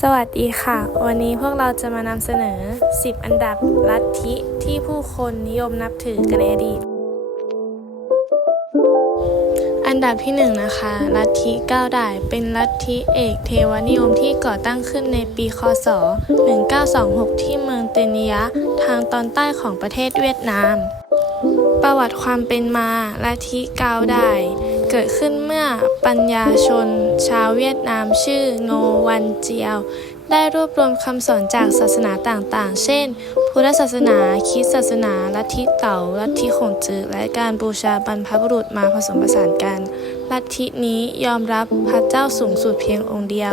สวัสดีค่ะ วันนี้พวกเราจะมานำเสนอ 10 อันดับลัทธิที่ผู้คนนิยมนับถือกันในอดีต อันดับที่1นนะคะลัทธิก้าวด่ายเป็นลัทธิเอกเทวนิยมที่ก่อตั้งขึ้นในปีคศ 1926 ที่เมืองเตนิยะ ทางตอนใต้ของประเทศเวียดนาม ประวัติความเป็นมาลัทธิก้าวด่าย เกิดขึ้นเมื่อปัญญาชน ชาวเวียดนามชื่อโนวันเจียว ได้รวบรวมคำสอนจากศาสนาต่างๆ เช่น พุทธศาสนาคริสตศาสนาลัทธิเต๋าลัทธิขงจือและการบูชาบรรพบุรุษมาผสมผสานกัน ลัทธินี้ยอมรับพระเจ้าสูงสุดเพียงองค์เดียว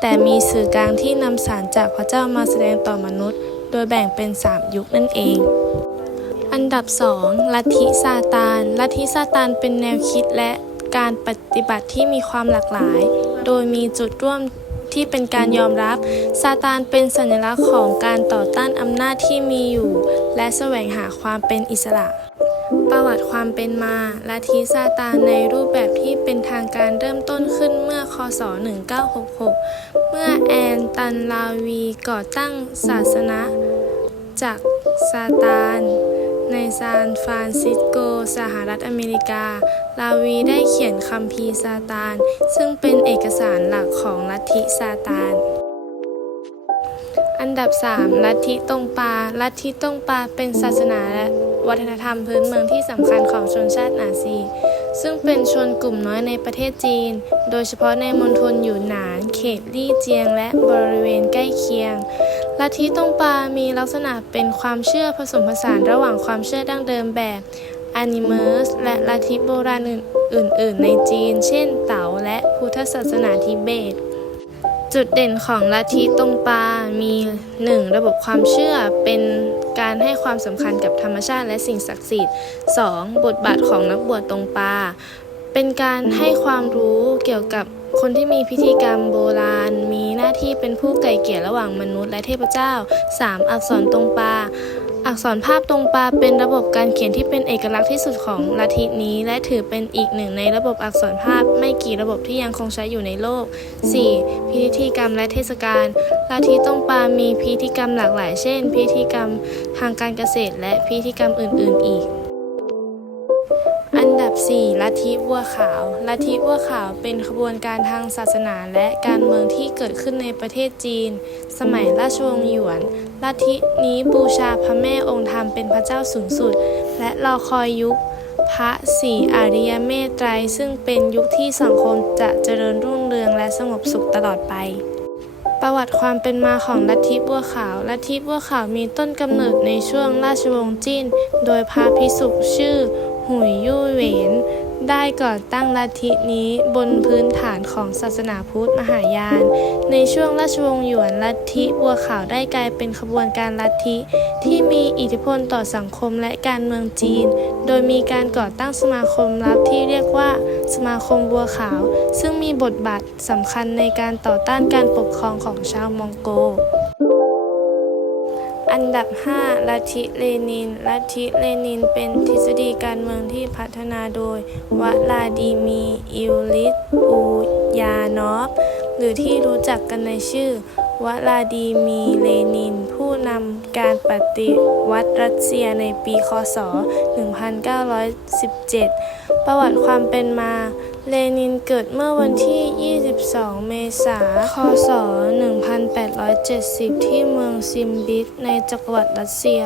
แต่มีสื่อกลางที่นำสารจากพระเจ้ามาแสดงต่อมนุษย์ โดยแบ่งเป็น 3 ยุคนั่นเองอันดับ 2 ลัทธิซาตาน ลัทธิซาตานเป็นแนวคิดและ การปฏิบัติที่มีความหลากหลาย โดยมีจุดร่วมที่เป็นการยอมรับ ซาตานเป็นสัญลักษณ์ของการต่อต้านอำนาจที่มีอยู่ และแสวงหาความเป็นอิสระ ประวัติความเป็นมาลัทธิซาตานในรูปแบบที่เป็นทางการเริ่มต้นขึ้นเมื่อคศ 1966 เมื่อแอนตันลาวีก่อตั้งศาสนาจากซาตาน ในซานฟรานซิสโก สหรัฐอเมริกา ลาวีได้เขียนคัมภีร์ซาตาน ซึ่งเป็นเอกสารหลักของลัทธิซาตาน อันดับ 3 ลัทธิตงปา ลัทธิตงปาเป็นศาสนาและวัฒนธรรมพื้นเมืองที่สำคัญของชนชาตินาซี ซึ่งเป็นชนกลุ่มน้อยในประเทศจีน โดยเฉพาะในมณฑลหยูหนาน เขตลี่เจียง และบริเวณใกล้เคียง ลัทธิตงปามีลักษณะเป็นความเชื่อผสมผสานระหว่างความเชื่อดั้งเดิมแบบอนิเมสและลัทธิโบราณอื่น ๆ ในจีน เช่น เต๋าและพุทธศาสนาทิเบต จุดเด่นของลัทธิตงปา มี 1. ระบบความเชื่อเป็นการให้ความสำคัญกับธรรมชาติและสิ่งศักดิ์สิทธิ์ 2. บทบาทของนักบวชตงปา เป็นการให้ความรู้เกี่ยวกับคนที่มีพิธีกรรมโบราณาที่เป็นผู้ไกล่เกลี่ยระหว่างมนุษย์และเทพเจ้า 3. อักษรตรงปาอักษรภาพตรงปาเป็นระบบการเขียนที่เป็นเอกลักษณ์ที่สุดของลัทธินี้ และถือเป็นอีกหนึ่งในระบบอักษรภาพไม่กี่ระบบที่ยังคงใช้อยู่ในโลก 4. พิธีกรรมและเทศกาลลัทธิตรงปามีพิธีกรรมหลากหลาย เช่น พิธีกรรมทางการเกษตร และพิธีกรรมอื่น ๆ อีก บ 4 ลัทธิบัวขาว ลัทธิบัวขาวเป็นขบวนการทางศาสนาและการเมืองที่เกิดขึ้นในประเทศจีน สมัยราชวงศ์หยวน ลัทธินี้บูชาพระแม่องค์ธรรมเป็นพระเจ้าสูงสุด และรอคอยยุค พระศรีอริยเมตไตรซึ่งเป็นยุคที่สังคมจะเจริญรุ่งเรืองและสงบสุขตลอดไปประวัติความเป็นมาของลัทธิบัวขาว ลัทธิบัวขาวมีต้นกำเนิดในช่วงราชวงศ์จินโดยพระภิกษุชื่อ หุยยู่เหวนได้ก่อตั้งลัทธินี้บนพื้นฐานของศาสนาพุทธมหายาน ในช่วงราชวงศ์หยวนลัทธิบัวขาวได้กลายเป็นขบวนการลัทธิที่มีอิทธิพลต่อสังคมและการเมืองจีน โดยมีการก่อตั้งสมาคมลับที่เรียกว่าสมาคมบัวขาว ซึ่งมีบทบาทสำคัญในการต่อต้านการปกครองของชาวมองโก อันดับ 5 ลัทธิเลนิน ลัทธิเลนินเป็นทฤษฎีการเมืองที่พัฒนาโดยวลาดีมีอิลลิสอูยานอฟ หรือที่รู้จักกันในชื่อ วลาดิมีเลนิน ผู้นำการปฏิวัติรัสเซียในปีคศ 1917 ประวัติความเป็นมา เลนินเกิดเมื่อวันที่ 22 เมษายน คศ 1870 ที่เมืองซิมบิสในจักรวรรดิรัสเซีย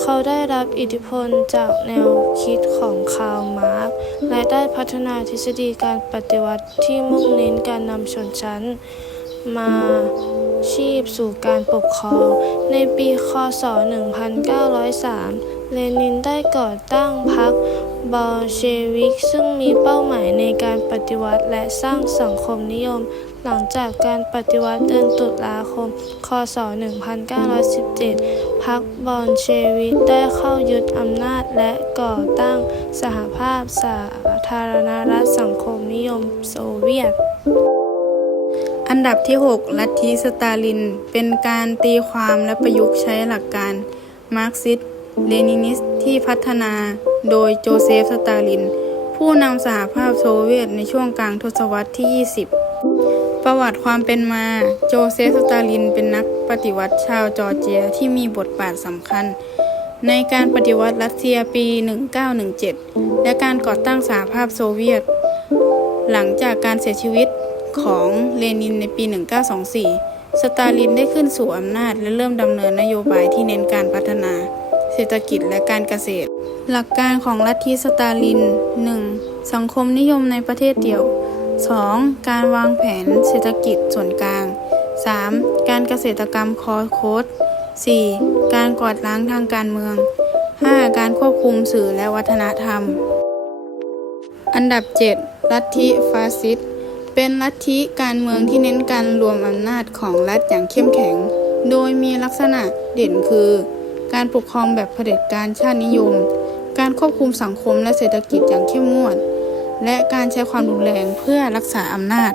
เขาได้รับอิทธิพลจากแนวคิดของคาร์ลมาร์กและได้พัฒนาทฤษฎีการปฏิวัติที่มุ่งเน้นการนำชนชั้นมา ชีพสู่การปกครอง ในปีคศ 1903 เลนินได้ก่อตั้งพรรคบอลเชวิก ซึ่งมีเป้าหมายในการปฏิวัติและสร้างสังคมนิยม หลังจากการปฏิวัติเดือนตุลาคม คศ 1917 พรรคบอลเชวิกได้เข้ายึดอำนาจและก่อตั้งสหภาพสาธารณรัฐสังคมนิยมโซเวียต อันดับที่ 6 ลัทธิสตาลิน เป็นการตีความและประยุกต์ใช้หลักการ มาร์กซิสเลนินิสที่พัฒนาโดยโจเซฟสตาลิน ผู้นำสหภาพโซเวียตในช่วงกลางทศวรรษที่ 20ปประวัติความเป็นมา โจเซฟสตาลิน เป็นนักปฏิวัติชาวจอร์เจียที่มีบทบาทสำคัญ ในการปฏิวัติรัสเซียปี 1917 และการก่อตั้งสหภาพโซเวียต หลังจากการเสียชีวิต ของเลนินในปี 1924 สตาลินได้ขึ้นสู่อำนาจและเริ่มดำเนินนโยบายที่เน้นการพัฒนา เศรษฐกิจและการเกษตร หลักการของลัทธิสตาลิน 1. สังคมนิยมในประเทศเดี่ยว 2. การวางแผนเศรษฐกิจส่วนกลาง 3. การเกษตรกรรมคอร์โคส 4. การกวาดล้างทางการเมือง 5. การควบคุมสื่อและวัฒนธรรม อันดับ 7 ลัทธิฟาสซิสต์ เป็นลัทธิการเมืองที่เน้นการรวมอำนาจของรัฐอย่างเข้มแข็ง โดยมีลักษณะเด่นคือ การปกครองแบบเผด็จการชาตินิยม การควบคุมสังคมและเศรษฐกิจอย่างเข้มงวด และการใช้ความรุนแรงเพื่อรักษาอำนาจ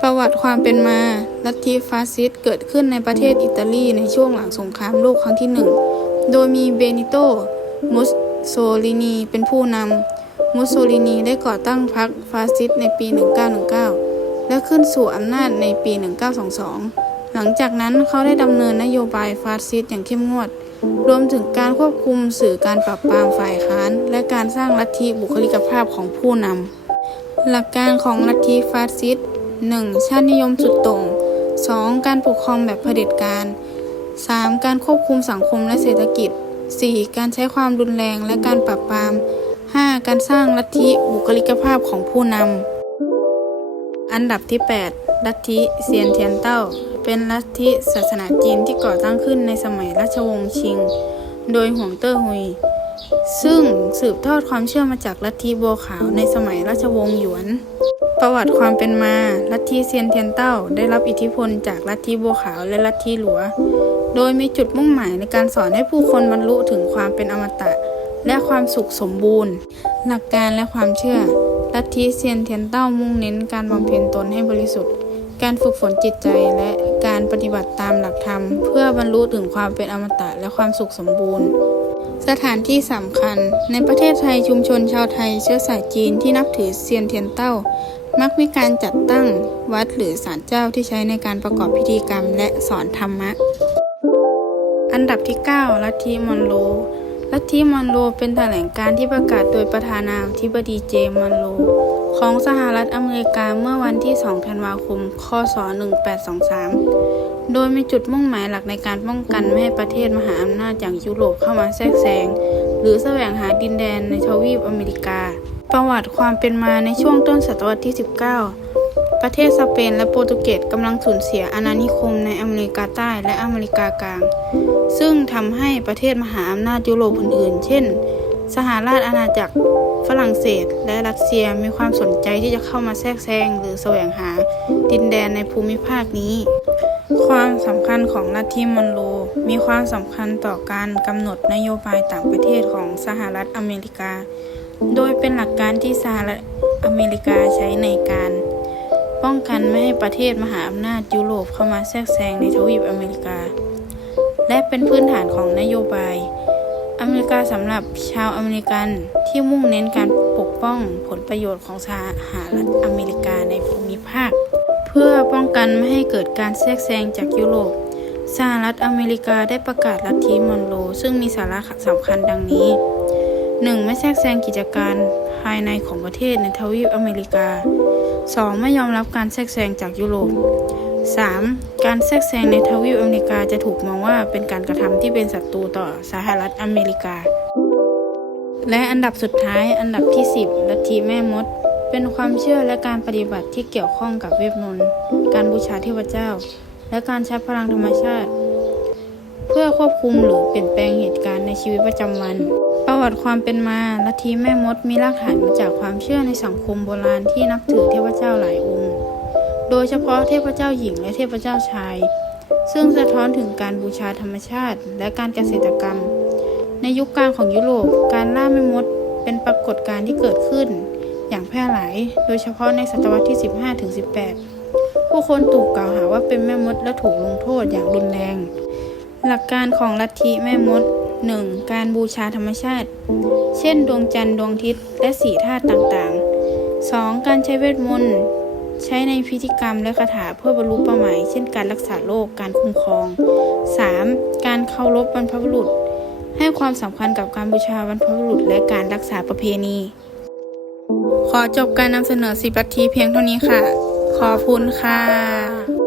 ประวัติความเป็นมา ลัทธิฟาสซิสต์เกิดขึ้นในประเทศอิตาลีในช่วงหลังสงครามโลกครั้งที่หนึ่ง โดยมีเบนิโต มุสโซลินีเป็นผู้นำมุสโซลินีได้ก่อตั้งพรรคฟาสซิสต์ในปี 1919 และขึ้นสู่อำนาจในปี 1922 หลังจากนั้นเขาได้ดำเนินนโยบายฟาสซิสต์อย่างเข้มงวด รวมถึงการควบคุมสื่อการปราบปรามฝ่ายค้าน และการสร้างลัทธิบุคลิกภาพของผู้นำ หลักการของลัทธิฟาสซิสต์ 1. ชาตินิยมสุดโต่ง 2. การปกครองแบบเผด็จการ 3. การควบคุมสังคมและเศรษฐกิจ 4. การใช้ความรุนแรงและการปราบปราม 5. การสร้างลัทธิบุคลิกภาพของผู้นำ อันดับที่ 8 ลัทธิเซียนเทียนเต้า เป็นลัทธิศาสนาจีนที่ก่อตั้งขึ้นในสมัยราชวงศ์ชิง โดยหวงเต้อฮุย ซึ่งสืบทอดความเชื่อมาจากลัทธิบัวขาวในสมัยราชวงศ์หยวน ประวัติความเป็นมา ลัทธิเซียนเทียนเต้าได้รับอิทธิพลจากลัทธิบัวขาวและลัทธิหลัว โดยมีจุดมุ่งหมายในการสอนให้ผู้คนบรรลุถึงความเป็นอมตะ และความสุขสมบูรณ์ หลักการและความเชื่อ ลัทธิเซียนเทียนเต้ามุ่งเน้นการบำเพ็ญตนให้บริสุทธิ์ การฝึกฝนจิตใจและการปฏิบัติตามหลักธรรม เพื่อบรรลุถึงความเป็นอมตะและความสุขสมบูรณ์ สถานที่สำคัญ ในประเทศไทยชุมชนชาวไทยเชื้อสายจีนที่นับถือเซียนเทียนเต้า มักมีการจัดตั้งวัดหรือศาลเจ้าที่ใช้ในการประกอบพิธีกรรมและสอนธรรมะ อันดับที่ 9 ลัทธิมอนโร ลัทธิมอนโรเป็นแถลงการที่ประกาศโดยประธานาธิบดีเจมมอนโรของสหรัฐอเมริกาเมื่อวันที่ 2 ธันวาคม คศ 1823 โดยมีจุดมุ่งหมายหลักในการป้องกันไม่ให้ประเทศมหาอำนาจอย่างยุโรปเข้ามาแทรกแซง หรือแสวงหาดินแดนในทวีปอเมริกา ประวัติความเป็นมาในช่วงต้นศตวรรษที่ 19 ประเทศสเปนและโปรตุเกสกำลังสูญเสียอาณานิคมในอเมริกาใต้และอเมริกากลาง ซึ่งทำให้ประเทศมหาอำนาจยุโรปอื่นๆ เช่น สหราชอาณาจักร ฝรั่งเศส และรัสเซียมีความสนใจที่จะเข้ามาแทรกแซงหรือแสวงหาดินแดนในภูมิภาคนี้ ความสำคัญของลัทธิมอนโรมีความสำคัญต่อการกำหนดนโยบายต่างประเทศของสหรัฐอเมริกา โดยเป็นหลักการที่สหรัฐอเมริกาใช้ในการ ป้องกันไม่ให้ประเทศมหาอำนาจยุโรปเข้ามาแทรกแซงในทวีปอเมริกา และเป็นพื้นฐานของนโยบาย อเมริกาสำหรับชาวอเมริกันที่มุ่งเน้นการปกป้องผลประโยชน์ของสหรัฐอเมริกาในภูมิภาค เพื่อป้องกันไม่ให้เกิดการแทรกแซงจากยุโรปสหรัฐอเมริกาได้ประกาศลัทธิมอนโรซึ่งมีสาระสำคัญดังนี้ 1. ไม่แทรกแซงกิจการภายในของประเทศในทวีปอเมริกา 2. ไม่ยอมรับการแทรกแซงจากยุโรป 3. การแทรกแซงในทวีปอเมริกาจะถูกมองว่าเป็นการกระทำที่เป็นศัตรูต่อสหรัฐอเมริกา และอันดับสุดท้ายอันดับที่ 10ลัทธิแม่มด เป็นความเชื่อและการปฏิบัติที่เกี่ยวข้องกับเวทมนต์การบูชาเทพเจ้า และการใช้พลังธรรมชาติ เพื่อควบคุมหรือเปลี่ยนแปลงเหตุการณ์ในชีวิตประจำวัน ประวัติความเป็นมาลัทธิแม่มดมีรากฐานมาจากความเชื่อในสังคมโบราณที่นับถือเทพเจ้าหลายองค์ โดยเฉพาะเทพเจ้าหญิงและเทพเจ้าชาย ซึ่งสะท้อนถึงการบูชาธรรมชาติ และการเกษตรกรรม ในยุคกลางของยุโรปการล่าแม่มดเป็นปรากฏการณ์ที่เกิดขึ้น อย่างแพร่หลาย โดยเฉพาะในศตวรรษที่ 15-18 ผู้คนถูกกล่าวหาว่าเป็นแม่มดและถูกลงโทษอย่างรุนแรง หลักการของลัทธิแม่มด 1. การบูชาธรรมชาติ เช่น ดวงจันทร์ดวงอาทิตย์และสีธาตุต่างๆ 2. การใช้เวทมนต์ ใช้ในพิธีกรรมและคาถาเพื่อบรรลุเป้าหมาย เช่น การรักษาโรคการคุ้มครอง 3. การเคารพบรรพบุรุษ ให้ความสำคัญกับการบูชาบรรพบุรุษและการรักษาประเพณี ขอจบการนำเสนอสิบลัทธิเพียงเท่านี้ค่ะ ขอบคุณค่ะ